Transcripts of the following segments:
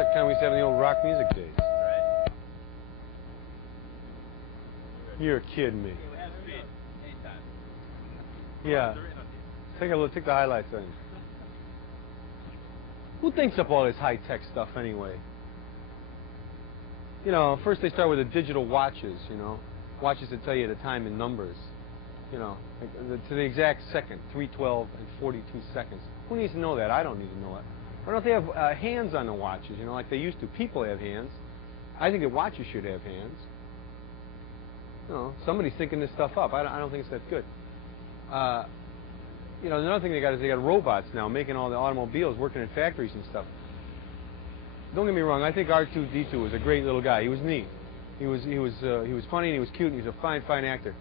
like kind of we used to have in the old rock music days. Right. You're kidding me. Yeah. Take a look. Take the highlights in. Who thinks up all this high-tech stuff anyway? You know, first they start with the digital watches, you know. Watches that tell you the time in numbers. You know, like to the exact second, 3:12 and 42 seconds. Who needs to know that? I don't need to know it. Why don't they have hands on the watches, you know, like they used to? People have hands. I think that watches should have hands. You know, somebody's thinking this stuff up. I don't think it's that good. You know, another thing they got is they got robots now making all the automobiles, working in factories and stuff. Don't get me wrong. I think R2-D2 was a great little guy. He was neat. He was funny and he was cute and he was a fine actor.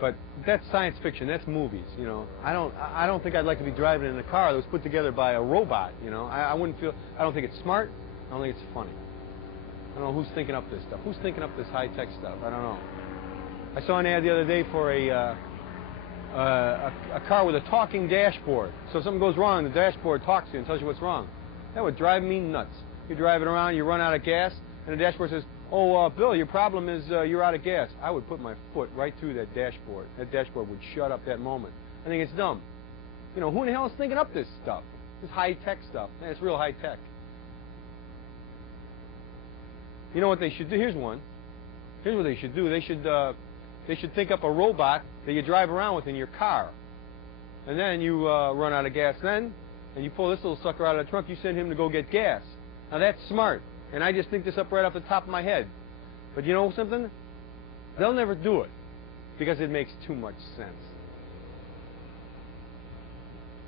But that's science fiction. That's movies. You know, I don't think I'd like to be driving in a car that was put together by a robot. You know, I wouldn't feel. I don't think it's smart. I don't think it's funny. I don't know who's thinking up this stuff. Who's thinking up this high-tech stuff? I don't know. I saw an ad the other day for a car with a talking dashboard. So if something goes wrong, the dashboard talks to you and tells you what's wrong. That would drive me nuts. You're driving around, you run out of gas, and the dashboard says, "Oh, Bill, your problem is you're out of gas." I would put my foot right through that dashboard. That dashboard would shut up that moment. I think it's dumb. You know, who in the hell is thinking up this stuff? This high-tech stuff. Man, it's real high-tech. You know what they should do? Here's one. Here's what they should do. They should think up a robot that you drive around with in your car. And then you run out of gas then, and you pull this little sucker out of the trunk, you send him to go get gas. Now that's smart. And I just think this up right off the top of my head. But you know something? They'll never do it because it makes too much sense.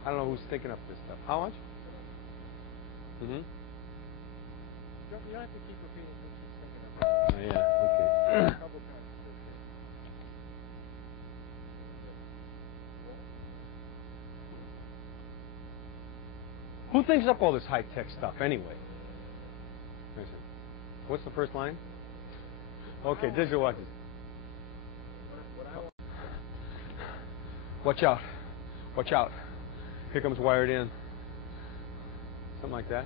I don't know who's thinking up this stuff. How much? Mm-hmm. You don't have to keep repeating who's thinking of it. Oh, yeah, okay. Who thinks up all this high-tech stuff anyway? What's the first line? Okay, digital watches. Watch out. Watch out. Here comes wired in. Something like that.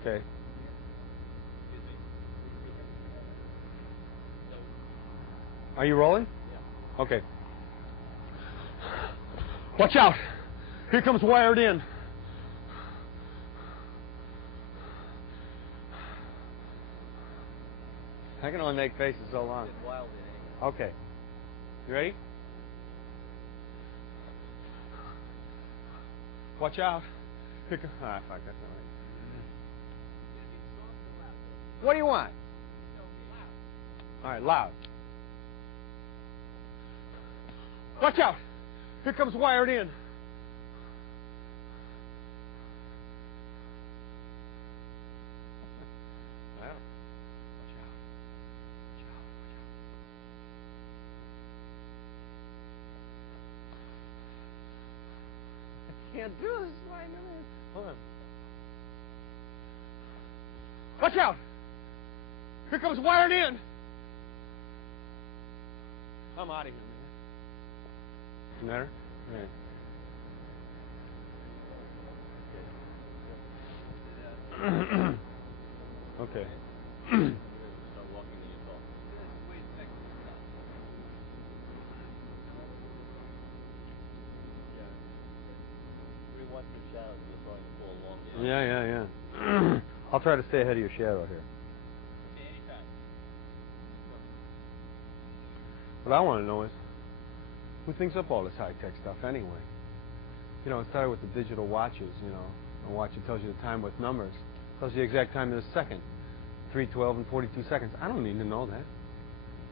Okay. Are you rolling? Yeah. Okay. Watch out. Here comes wired in. I can only make faces so long. Okay. You ready? Watch out. Here comes. Ah, fuck, that's not right. What do you want? All right, loud. Watch out. Here comes wired in. Can't do this. Hold on. Watch out! Here comes wired in. I'm out of here, man. Matter? Right. Okay. Yeah. I'll try to stay ahead of your shadow here. What I want to know is, who thinks up all this high-tech stuff anyway? You know, it started with the digital watches, you know. A watch that tells you the time with numbers. Tells you the exact time in a second. 3:12 and 42 seconds. I don't need to know that.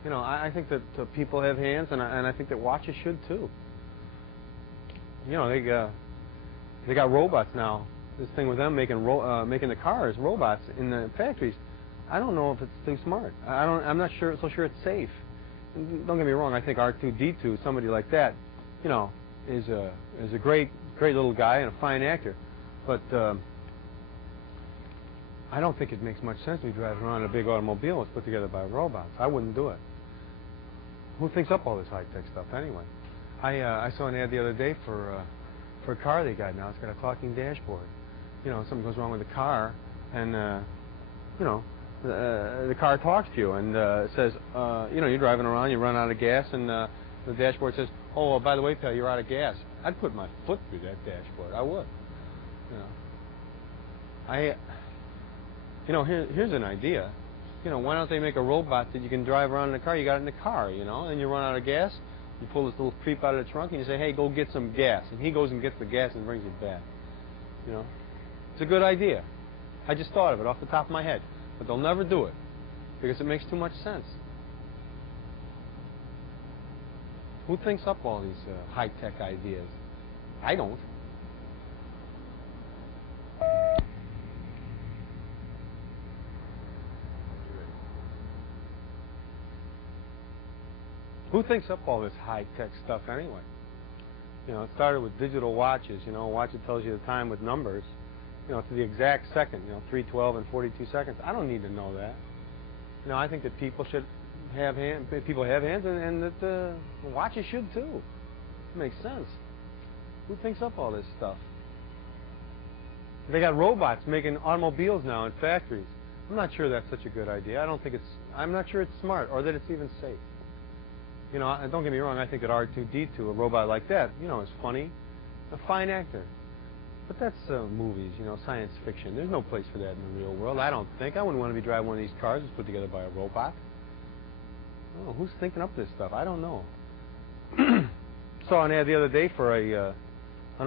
You know, I think that people have hands, and I think that watches should too. You know, they got robots now. This thing with them making the cars robots in the factories, I don't know if it's too smart. I'm not so sure it's safe. And don't get me wrong. I think R2-D2, somebody like that, you know, is a great little guy and a fine actor. But I don't think it makes much sense to be driving around in a big automobile that's put together by robots. I wouldn't do it. Who thinks up all this high-tech stuff anyway? I saw an ad the other day for a car they got now. It's got a talking dashboard. something goes wrong with the car, and the car talks to you and says, you're driving around, you run out of gas, and the dashboard says, oh, by the way, pal, you're out of gas. I'd put my foot through that dashboard. I would. Here's an idea. Why don't they make a robot that you can drive around in the car? You got it in the car, and you run out of gas. You pull this little creep out of the trunk and you say, hey, go get some gas. And he goes and gets the gas and brings it back. It's a good idea. I just thought of it off the top of my head. But they'll never do it because it makes too much sense. Who thinks up all these high-tech ideas? I don't. Who thinks up all this high-tech stuff anyway? It started with digital watches. A watch that tells you the time with numbers, to the exact second, 3:12 and 42 seconds. I don't need to know that. I think that people should have hands. People have hands, and that the watches should too. It makes sense. Who thinks up all this stuff? They got robots making automobiles now in factories. I'm not sure that's such a good idea. I'm not sure it's smart or that it's even safe. Don't get me wrong, I think that R2-D2, a robot like that, is funny, a fine actor. But that's movies, science fiction. There's no place for that in the real world, I don't think. I wouldn't want to be driving one of these cars that's put together by a robot. Oh, who's thinking up this stuff? I don't know. Saw an ad the other day for an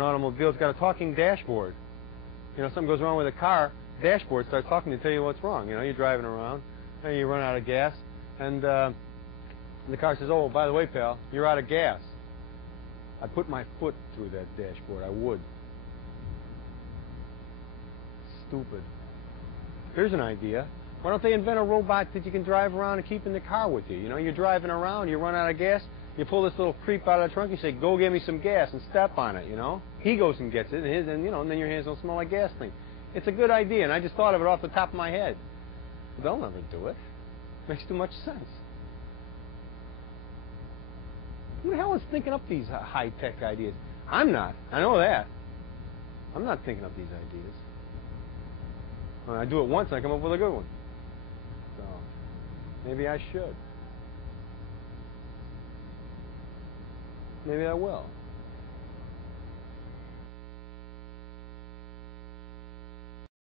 automobile. It's got a talking dashboard. Something goes wrong with a car, dashboard starts talking to tell you what's wrong. You're driving around, and you run out of gas, and the car says, oh, by the way, pal, you're out of gas. I'd put my foot through that dashboard. I would. Stupid. Here's an idea. Why don't they invent a robot that you can drive around and keep in the car with you? You're driving around, you run out of gas, you pull this little creep out of the trunk, you say, go get me some gas, and step on it, He goes and gets it, and then your hands don't smell like gasoline. It's a good idea, and I just thought of it off the top of my head. They'll never do it. Makes too much sense. Who the hell is thinking up these high-tech ideas? I'm not. I know that. I'm not thinking up these ideas. I do it once and I come up with a good one. So, maybe I should. Maybe I will.